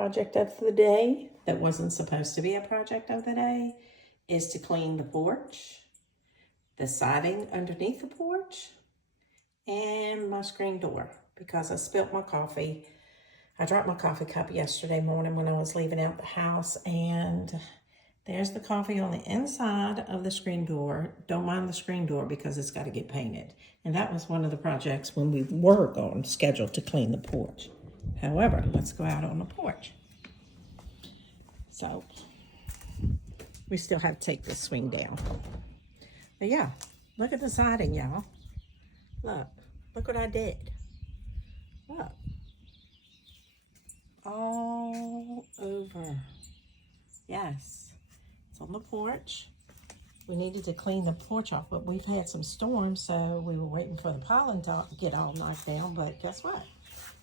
project of the day that wasn't supposed to be a project of the day is to clean the porch, the siding underneath the porch, and my screen door because I spilt my coffee. I dropped my coffee cup yesterday morning when I was leaving out the house, and there's the coffee on the inside of the screen door. Don't mind the screen door because it's got to get painted. And that was one of the projects when we were going scheduled to clean the porch. However, let's go out on the porch. So we still have to take this swing down. But yeah, look at the siding, y'all. Look what I did. Look. All over. Yes. It's on the porch. We needed to clean the porch off, but we've had some storms, so we were waiting for the pollen to get all knocked down. But guess what?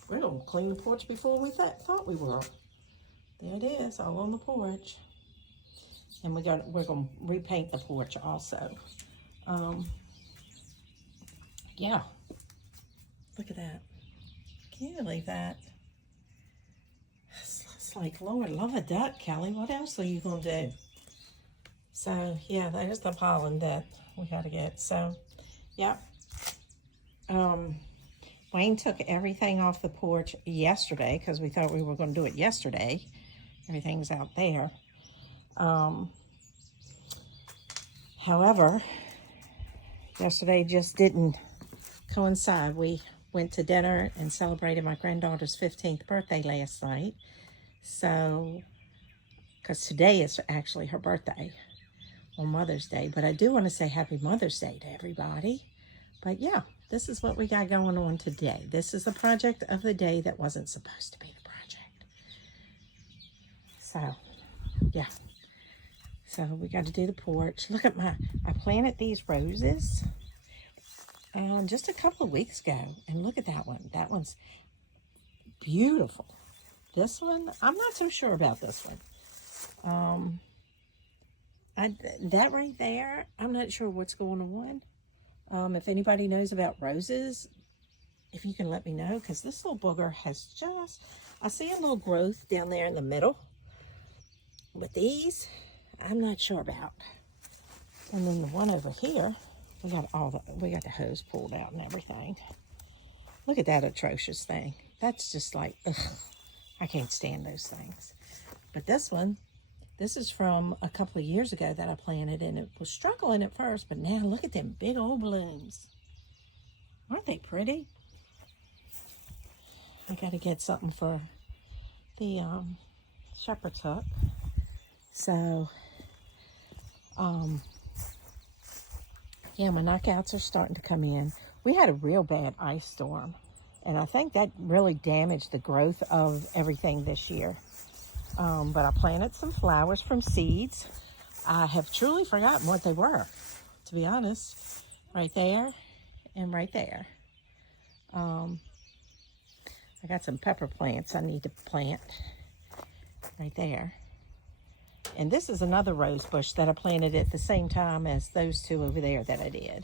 We're going to clean the porch before we thought we were. There it is, all on the porch. And we're going to repaint the porch also. Yeah. Look at that. Can you believe that? It's like, Lord, love a duck, Kelly. What else are you going to do? So, yeah, there's the pollen that we got to get. So, yeah. Wayne took everything off the porch yesterday because we thought we were going to do it yesterday. Everything's out there. However, yesterday just didn't coincide. We went to dinner and celebrated my granddaughter's 15th birthday last night. So, because today is actually her birthday on Mother's Day. But I do want to say Happy Mother's Day to everybody. But yeah, this is what we got going on today. This is the project of the day that wasn't supposed to be the project. So, yeah. So we got to do the porch. Look at I planted these roses just a couple of weeks ago. And look at that one. That one's beautiful. This one, I'm not so sure about this one. That right there, I'm not sure what's going on. If anybody knows about roses, if you can let me know, because this little booger has I see a little growth down there in the middle. But these, I'm not sure about. And then the one over here, we got the hose pulled out and everything. Look at that atrocious thing. That's just like, ugh, I can't stand those things. But this one, this is from a couple of years ago that I planted, and it was struggling at first, but now look at them big old blooms. Aren't they pretty? I got to get something for the shepherd's hook. So, yeah, my knockouts are starting to come in. We had a real bad ice storm, and I think that really damaged the growth of everything this year. But I planted some flowers from seeds. I have truly forgotten what they were, to be honest. Right there and right there. I got some pepper plants I need to plant right there. And this is another rose bush that I planted at the same time as those two over there that I did.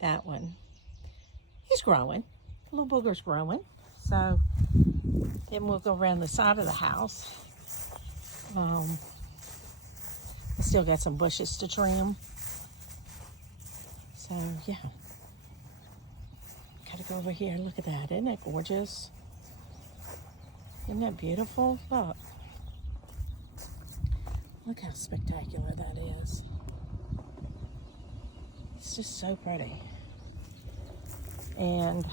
That one. He's growing. The little booger's growing. So then we'll go around the side of the house. I still got some bushes to trim. So, yeah. Gotta go over here and look at that. Isn't that gorgeous? Isn't that beautiful? Look. Look how spectacular that is. It's just so pretty. And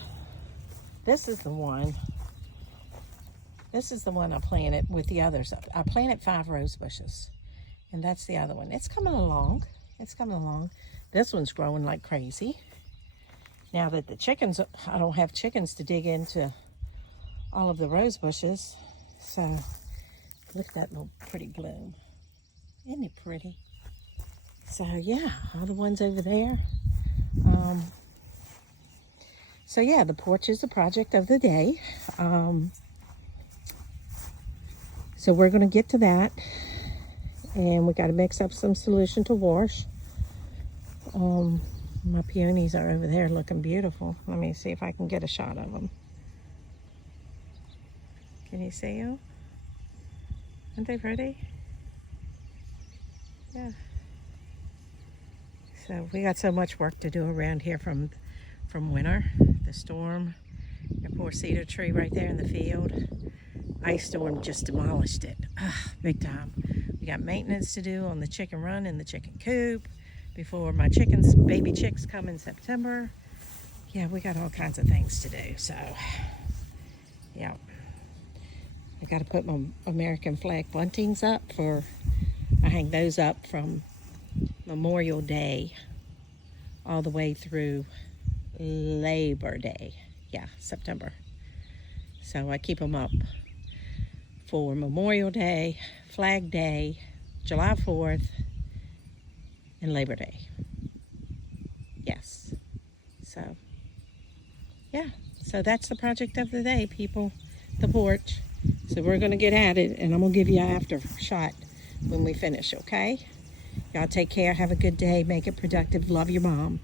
this is the one. This is the one I planted with the others. I planted 5 rose bushes. And that's the other one. It's coming along. It's coming along. This one's growing like crazy. Now that the chickens, I don't have chickens to dig into all of the rose bushes. So look at that little pretty bloom. Isn't it pretty? So yeah, all the ones over there. So yeah, the porch is the project of the day. So we're going to get to that. And we got to mix up some solution to wash. My peonies are over there looking beautiful. Let me see if I can get a shot of them. Can you see them? Aren't they pretty? Yeah. So we got so much work to do around here from winter, the storm. The poor cedar tree right there in the field. Ice storm just demolished it. Big time. We got maintenance to do on the chicken run and the chicken coop before my baby chicks come in September. Yeah, we got all kinds of things to do. So, yeah. I got to put my American flag buntings up I hang those up from Memorial Day all the way through Labor Day. Yeah, September. So I keep them up for Memorial Day, Flag Day, July 4th, and Labor Day. Yes. So, yeah. So that's the project of the day, people. The porch. So we're going to get at it, and I'm going to give you an after shot when we finish, okay? Y'all take care. Have a good day. Make it productive. Love your mom.